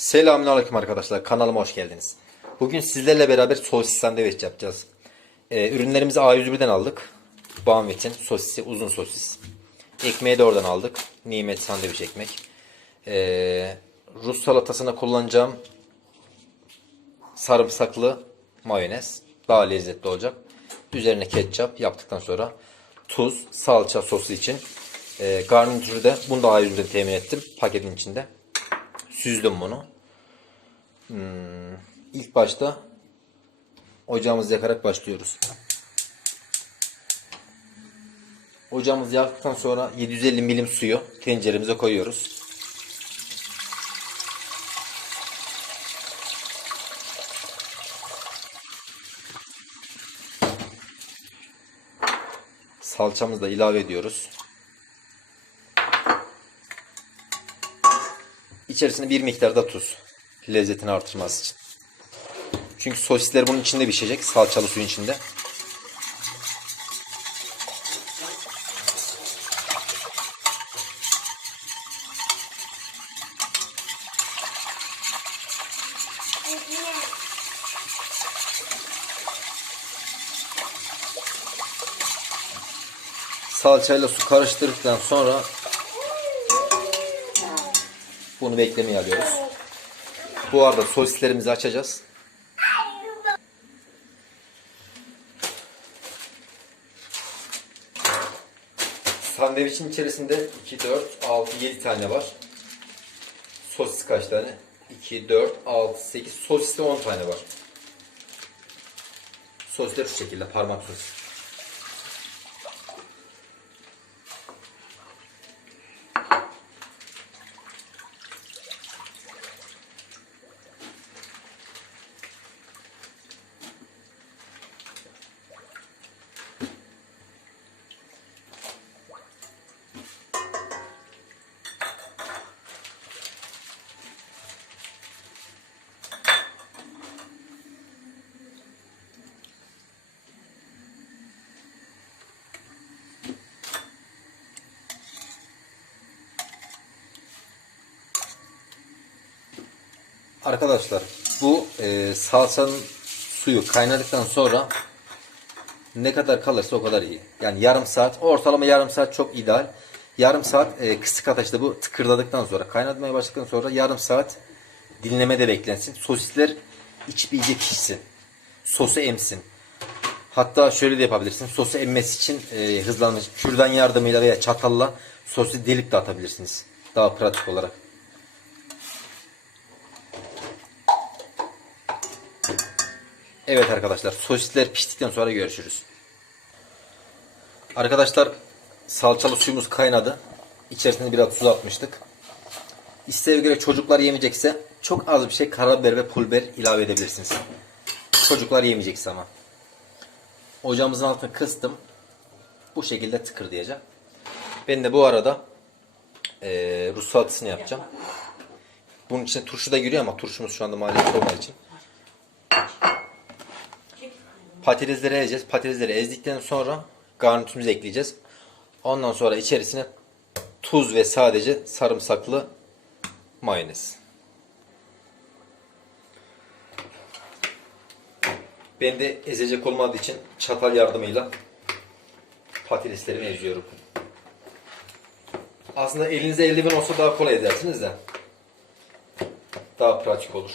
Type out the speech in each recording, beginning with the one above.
Selamünaleyküm arkadaşlar. Kanalıma hoş geldiniz. Bugün sizlerle beraber sosis sandviç yapacağız. Ee, ürünlerimizi A101'den aldık. Banvet'in sosisi, uzun sosis. Ekmeği de oradan aldık. Nimet sandviç ekmek. Ee, Rus salatasına kullanacağım sarımsaklı mayonez. Daha lezzetli olacak. Üzerine ketçap yaptıktan sonra tuz, salça sosu için. Ee, garnitürü de bunu da A101'den temin ettim. Paketin içinde. Süzdüm bunu. Hmm, ilk başta ocağımızı yakarak başlıyoruz. Ocağımızı yaktıktan sonra 750 milim suyu tenceremize koyuyoruz. Salçamızı da ilave ediyoruz. İçerisine bir miktar da tuz. Lezzetini artırması için. Çünkü sosisler bunun içinde pişecek. Salçalı suyun içinde. Salçayla su karıştırdıktan sonra bunu beklemeye alıyoruz. Bu arada sosislerimizi açacağız. Sandviçin içerisinde 2, 4, 6, 7 tane var. Sosis kaç tane? 2, 4, 6, 8. Sosiste 10 tane var. Sosisler şu şekilde parmak sosis. Arkadaşlar bu e, salçanın suyu kaynadıktan sonra ne kadar kalırsa o kadar iyi. Yani yarım saat ortalama yarım saat çok ideal. Yarım saat e, kısık ateşte bu tıkırdadıktan sonra kaynatmaya başladıktan sonra yarım saat dinlemede beklensin. Sosisler içip iyice pişsin. Sosu emsin. Hatta şöyle de yapabilirsin. Sosu emmesi için e, hızlanmış kürdan yardımıyla veya çatalla sosu delip de atabilirsiniz. Daha pratik olarak. Evet arkadaşlar sosisler piştikten sonra görüşürüz. Arkadaşlar salçalı suyumuz kaynadı. İçerisine biraz tuz atmıştık. İsteğe göre çocuklar yemeyecekse çok az bir şey karabiber ve pul ilave edebilirsiniz. Çocuklar yemeyecekse ama. Ocağımızın altını kıstım. Bu şekilde tıkırdayacak. Ben de bu arada eee Rus salatasını yapacağım. Bunun içine turşu da giriyor ama turşumuz şu anda maalesef olmadığı için. Patatesleri ezeceğiz. Patatesleri ezdikten sonra garnitürümüzü ekleyeceğiz. Ondan sonra içerisine tuz ve sadece sarımsaklı mayonez. Ben de ezecek olmadığı için çatal yardımıyla patateslerimi eziyorum. Aslında elinizde eldiven olsa daha kolay edersiniz de. Daha pratik olur.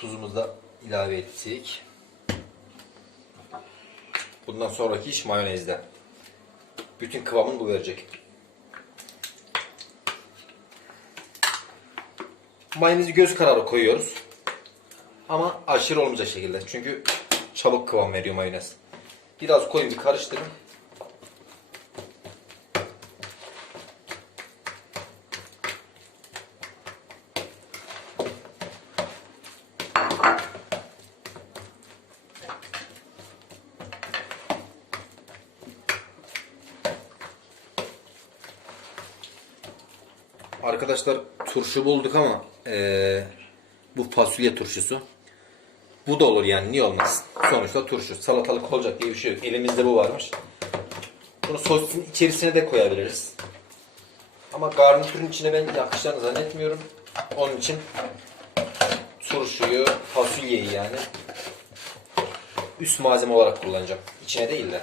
Tuzumuzu da ilave ettik. Bundan sonraki iş mayonezde. Bütün kıvamını bu verecek. Mayonezi göz kararı koyuyoruz. Ama aşırı olmayacak şekilde. Çünkü çabuk kıvam veriyor mayonez. Biraz koyun bir karıştırın. Arkadaşlar turşu bulduk ama eee, bu fasulye turşusu. Bu da olur yani niye olmasın. Sonuçta turşu. Salatalık olacak diye bir şey yok. Elimizde bu varmış. Bunu sosin içerisine de koyabiliriz. Ama garnitürün içine ben yakışacağını zannetmiyorum. Onun için turşuyu, fasulyeyi yani üst malzeme olarak kullanacağım. İçine değil de.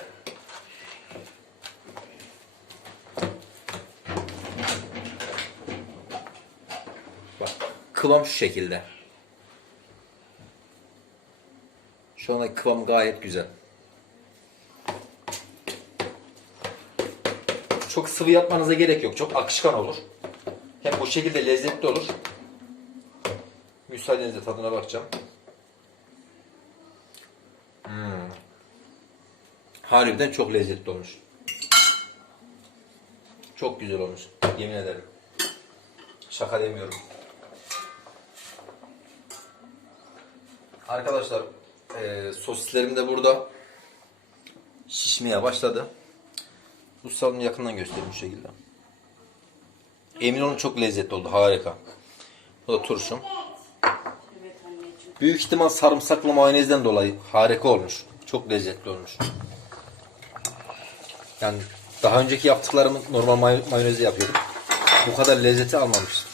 Bak kıvam şu şekilde. Şu anda kıvam gayet güzel. Çok sıvı yapmanıza gerek yok. Çok akışkan olur. Hem bu şekilde lezzetli olur. Müsaadenizle tadına bakacağım. Hmm. Harbiden çok lezzetli olmuş. Çok güzel olmuş. Yemin ederim. Şaka demiyorum. Arkadaşlar eee sosislerim de burada şişmeye başladı. Bu salını yakından göstereyim şu şekilde. Emin olun çok lezzetli oldu. Harika. Bu da turşum. Büyük ihtimal sarımsaklı mayonezden dolayı harika olmuş. Çok lezzetli olmuş. Yani daha önceki yaptıklarımı normal may- mayonezle yapıyordum. Bu kadar lezzeti almamıştım.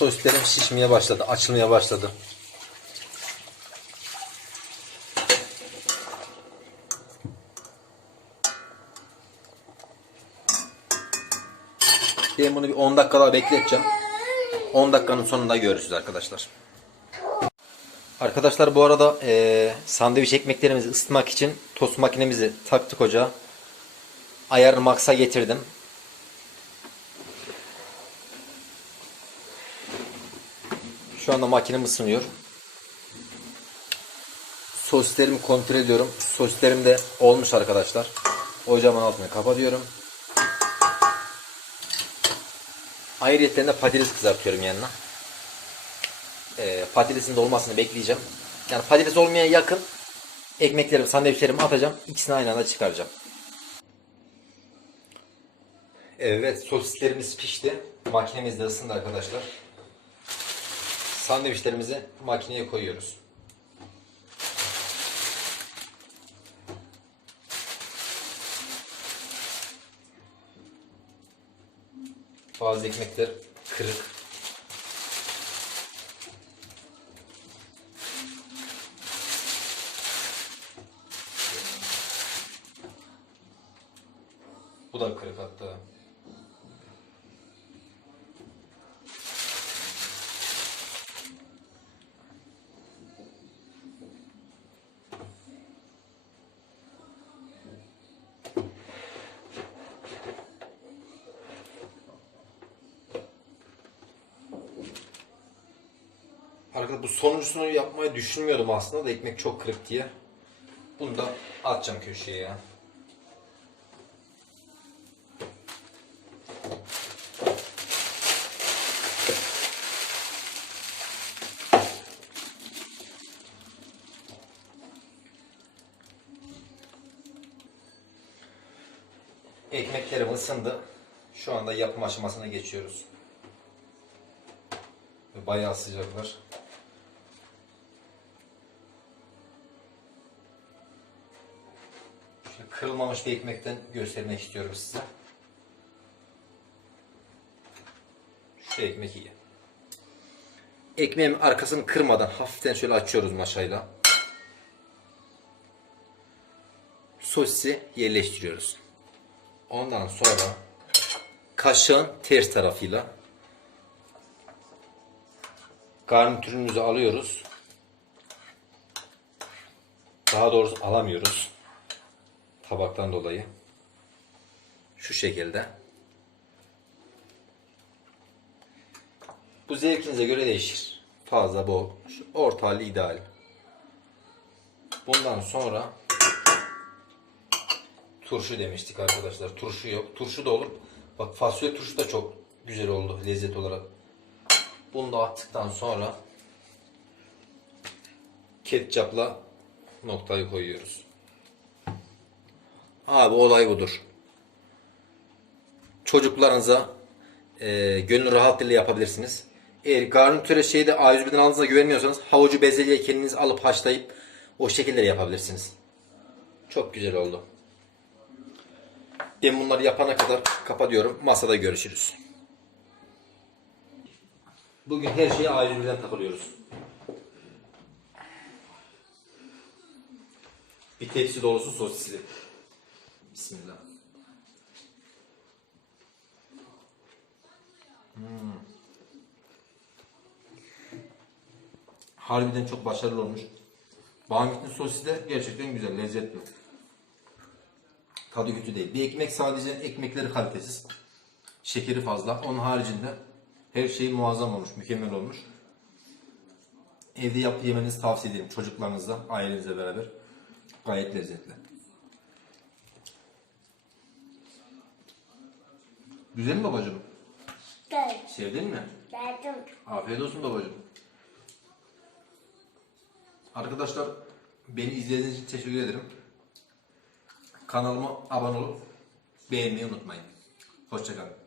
Sosislerim şişmeye başladı, açılmaya başladı. Ben bunu bir 10 dakika daha bekleteceğim. 10 dakikanın sonunda görüşürüz arkadaşlar. Arkadaşlar bu arada eee sandviç ekmeklerimizi ısıtmak için tost makinemizi taktık ocağa. Ayarını maksa getirdim. Şu anda makinem ısınıyor. Sosislerimi kontrol ediyorum. Sosislerim de olmuş arkadaşlar. Ocağımın altını kapatıyorum. Ayrıca patates kızartıyorum yanına. Ee, patatesin de bekleyeceğim. Yani patates olmaya yakın ekmeklerimi, sandviçlerimi atacağım. İkisini aynı anda çıkaracağım. Evet, sosislerimiz pişti. Makinemiz de ısındı arkadaşlar. Sandviçlerimizi makineye koyuyoruz. Bazı ekmekler kırık. Bu da kırık hatta. Arkadaşlar bu sonuncusunu yapmayı düşünmüyordum aslında da ekmek çok kırık diye. Bunu da atacağım köşeye ya. Ekmeklerim ısındı. Şu anda yapım aşamasına geçiyoruz. Bayağı sıcaklar. Kırılmamış bir ekmekten göstermek istiyorum size. Şu ekmek iyi. Ekmeğin arkasını kırmadan hafiften şöyle açıyoruz maşayla. Sosisi yerleştiriyoruz. Ondan sonra kaşığın ters tarafıyla garnitürümüzü alıyoruz. Daha doğrusu alamıyoruz. Tabaktan dolayı. Şu şekilde. Bu zevkinize göre değişir. Fazla. Şu orta hali ideal. Bundan sonra turşu demiştik arkadaşlar. Turşu yok. Turşu da olur. Bak fasulye turşu da çok güzel oldu lezzet olarak. Bunu da attıktan sonra ketçapla noktayı koyuyoruz. Abi olay budur. çocuklarınıza e, gönül rahatlığıyla yapabilirsiniz. Eğer garnitüre şeyde A101'den aldığınızda güvenmiyorsanız havucu bezelye kendiniz alıp haşlayıp o şekilde de yapabilirsiniz. Çok güzel oldu. Ben bunları yapana kadar kapatıyorum. Masada görüşürüz. Bugün her şeye A101'den takılıyoruz. Bir tepsi dolusu sosisli. Bismillah. Hmm. Harbiden çok başarılı olmuş. Bahmetli sosis de gerçekten güzel, lezzetli. Tadı kötü değil. Bir ekmek sadece ekmekleri kalitesiz. Şekeri fazla. Onun haricinde her şey muazzam olmuş, mükemmel olmuş. Evde yapıp yemenizi tavsiye ederim çocuklarınızla, ailenizle beraber. Gayet lezzetli. Güzel mi babacığım? Gel. Sevdin mi? Geldim. Afiyet olsun babacığım. Arkadaşlar beni izlediğiniz için teşekkür ederim. Kanalıma abone olup beğenmeyi unutmayın. Hoşçakalın.